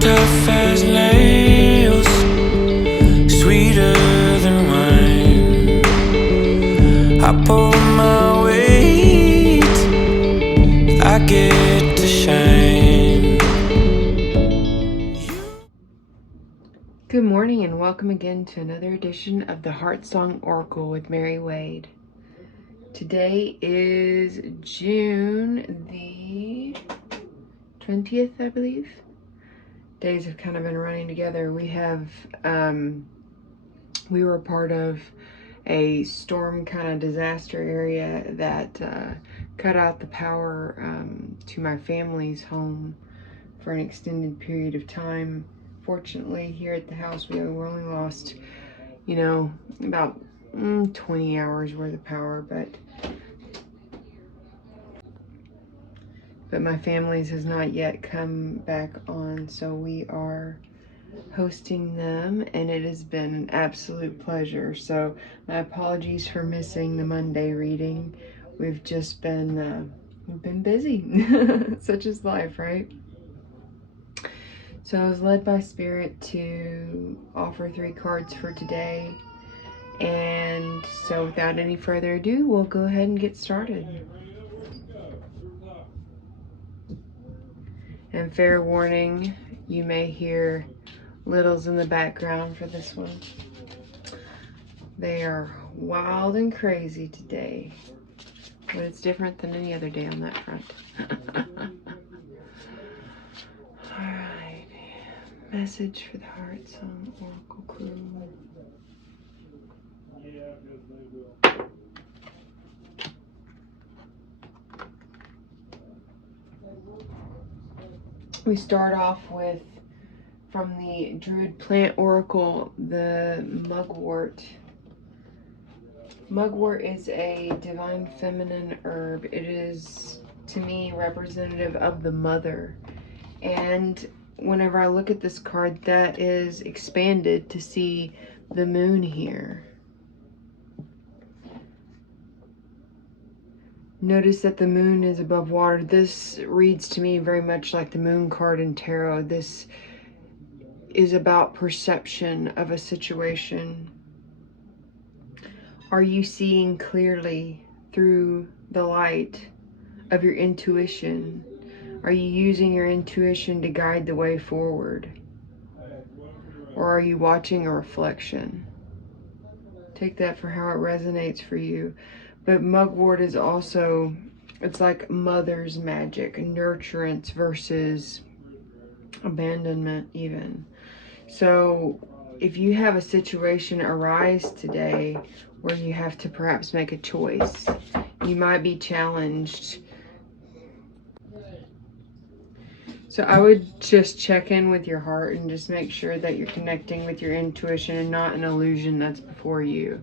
tough as nails, sweeter than wine. I pull my weight, I get to shine. Good morning and welcome again to another edition of the Heartsong Oracle with Mary Wade. Today is June the 20th, I believe. Days have kind of been running together. We were part of a storm kind of disaster area that cut out the power to my family's home for an extended period of time. Fortunately, here at the house, we only lost, about 20 hours worth of power, but my family's has not yet come back on, so we are hosting them, and it has been an absolute pleasure. So my apologies for missing the Monday reading. We've just been busy. Such is life, right? So I was led by Spirit to offer 3 cards for today. And so without any further ado, we'll go ahead and get started. And fair warning, you may hear littles in the background for this one. They are wild and crazy today, but it's different than any other day on that front. Alright, message for the Heartsong Oracle crew. We start off with, from the Druid Plant Oracle, the mugwort. Mugwort is a divine feminine herb. It is, to me, representative of the mother. And whenever I look at this card, that is expanded to see the moon here. Notice that the moon is above water. This reads to me very much like the moon card in tarot. This is about perception of a situation. Are you seeing clearly through the light of your intuition? Are you using your intuition to guide the way forward? Or are you watching a reflection? Take that for how it resonates for you. But mugwort is also, it's like mother's magic, nurturance versus abandonment even. So if you have a situation arise today where you have to perhaps make a choice, you might be challenged. So I would just check in with your heart and just make sure that you're connecting with your intuition and not an illusion that's before you.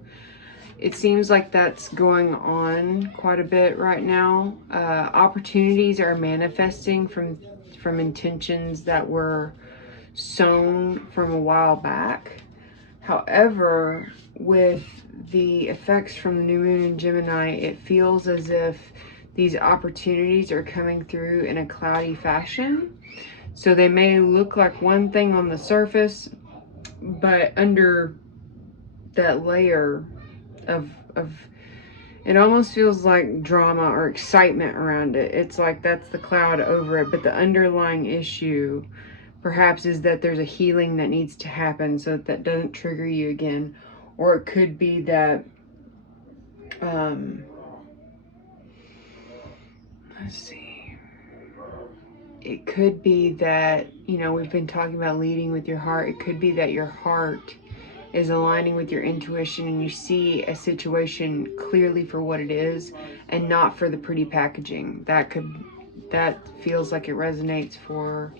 It seems like that's going on quite a bit right now. Opportunities are manifesting from intentions that were sown from a while back. However, with the effects from the new moon in Gemini, it feels as if these opportunities are coming through in a cloudy fashion. So they may look like one thing on the surface, but under that layer of it almost feels like drama or excitement around it. It's like that's the cloud over it, but the underlying issue perhaps is that there's a healing that needs to happen so that doesn't trigger you again. Or it could be that let's see, it could be that, we've been talking about leading with your heart. It could be that your heart is aligning with your intuition and you see a situation clearly for what it is and not for the pretty packaging. That feels like it resonates for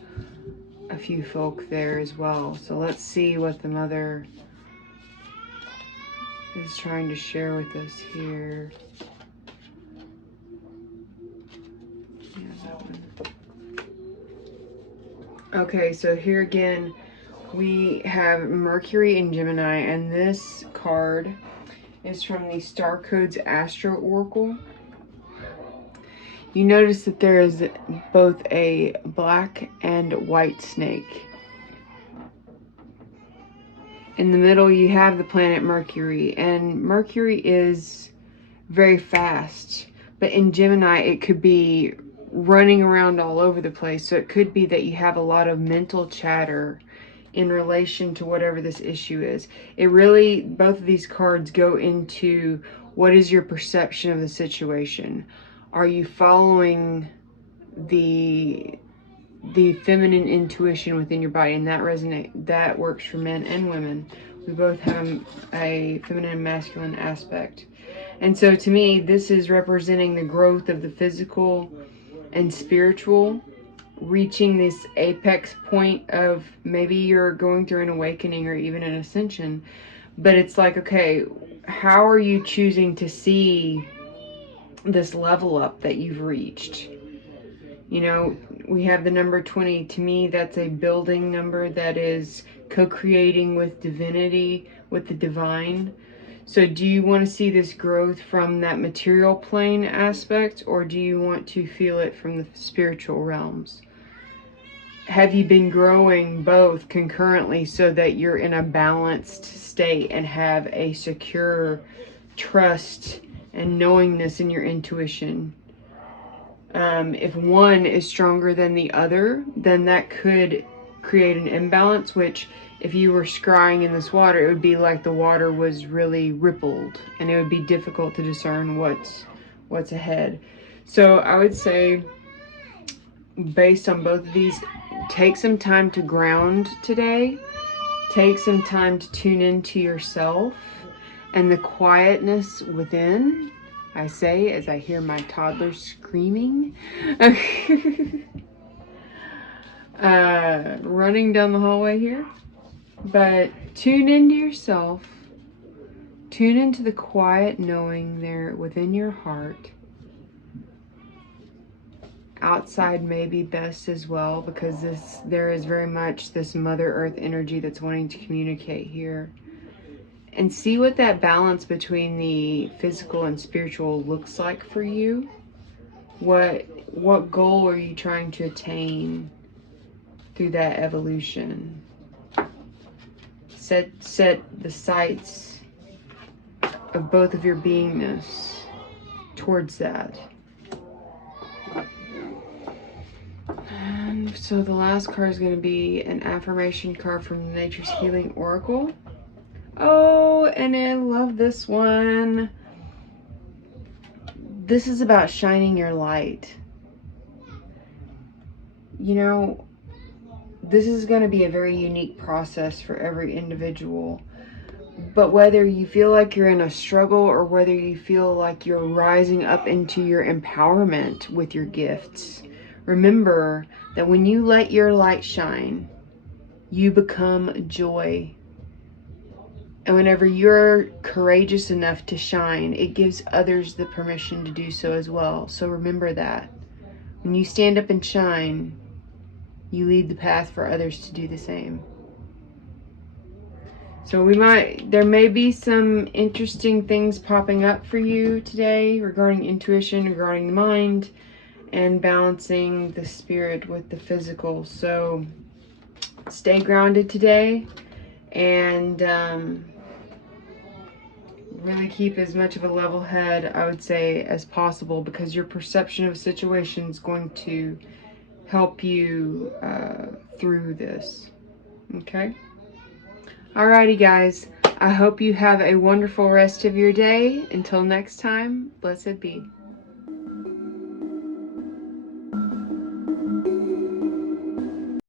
a few folk there as well. So let's see what the mother is trying to share with us here. Yeah, that one. Okay, so here again, we have Mercury in Gemini, and this card is from the Star Codes Astro Oracle. You notice that there is both a black and white snake In the middle, you have the planet Mercury, and Mercury is very fast. But in Gemini, it could be running around all over the place. So it could be that you have a lot of mental chatter in relation to whatever this issue is. It really, both of these cards go into what is your perception of the situation. Are you following the feminine intuition within your body? And that works for men and women. We both have a feminine and masculine aspect. And so to me, this is representing the growth of the physical and spiritual, reaching this apex point of maybe you're going through an awakening or even an ascension. But it's like, okay, how are you choosing to see this level up that you've reached? You know, we have the number 20. To me, that's a building number that is co-creating with divinity, with the divine. So do you want to see this growth from that material plane aspect, or do you want to feel it from the spiritual realms? Have you been growing both concurrently so that you're in a balanced state and have a secure trust and knowingness in your intuition? If one is stronger than the other, then that could create an imbalance, which if you were scrying in this water, it would be like the water was really rippled, and it would be difficult to discern what's ahead. So I would say, based on both of these, take some time to ground today. Take some time to tune into yourself and the quietness within. I say as I hear my toddler screaming. Running down the hallway here. But tune into yourself. Tune into the quiet knowing there within your heart. Outside may be best as well, because there is very much this Mother Earth energy that's wanting to communicate here. And see what that balance between the physical and spiritual looks like for you. What goal are you trying to attain through that evolution? Set the sights of both of your beingness towards that. And so the last card is going to be an affirmation card from Nature's Healing Oracle. Oh, and I love this one. This is about shining your light. You know, this is going to be a very unique process for every individual. But whether you feel like you're in a struggle or whether you feel like you're rising up into your empowerment with your gifts, remember that when you let your light shine, you become joy. And whenever you're courageous enough to shine, it gives others the permission to do so as well. So remember that. When you stand up and shine, you lead the path for others to do the same. So there may be some interesting things popping up for you today regarding intuition, regarding the mind, and balancing the spirit with the physical. So stay grounded today, and really keep as much of a level head, I would say, as possible, because your perception of a situation is going to help you through this. Okay? Alrighty, guys. I hope you have a wonderful rest of your day. Until next time, blessed be.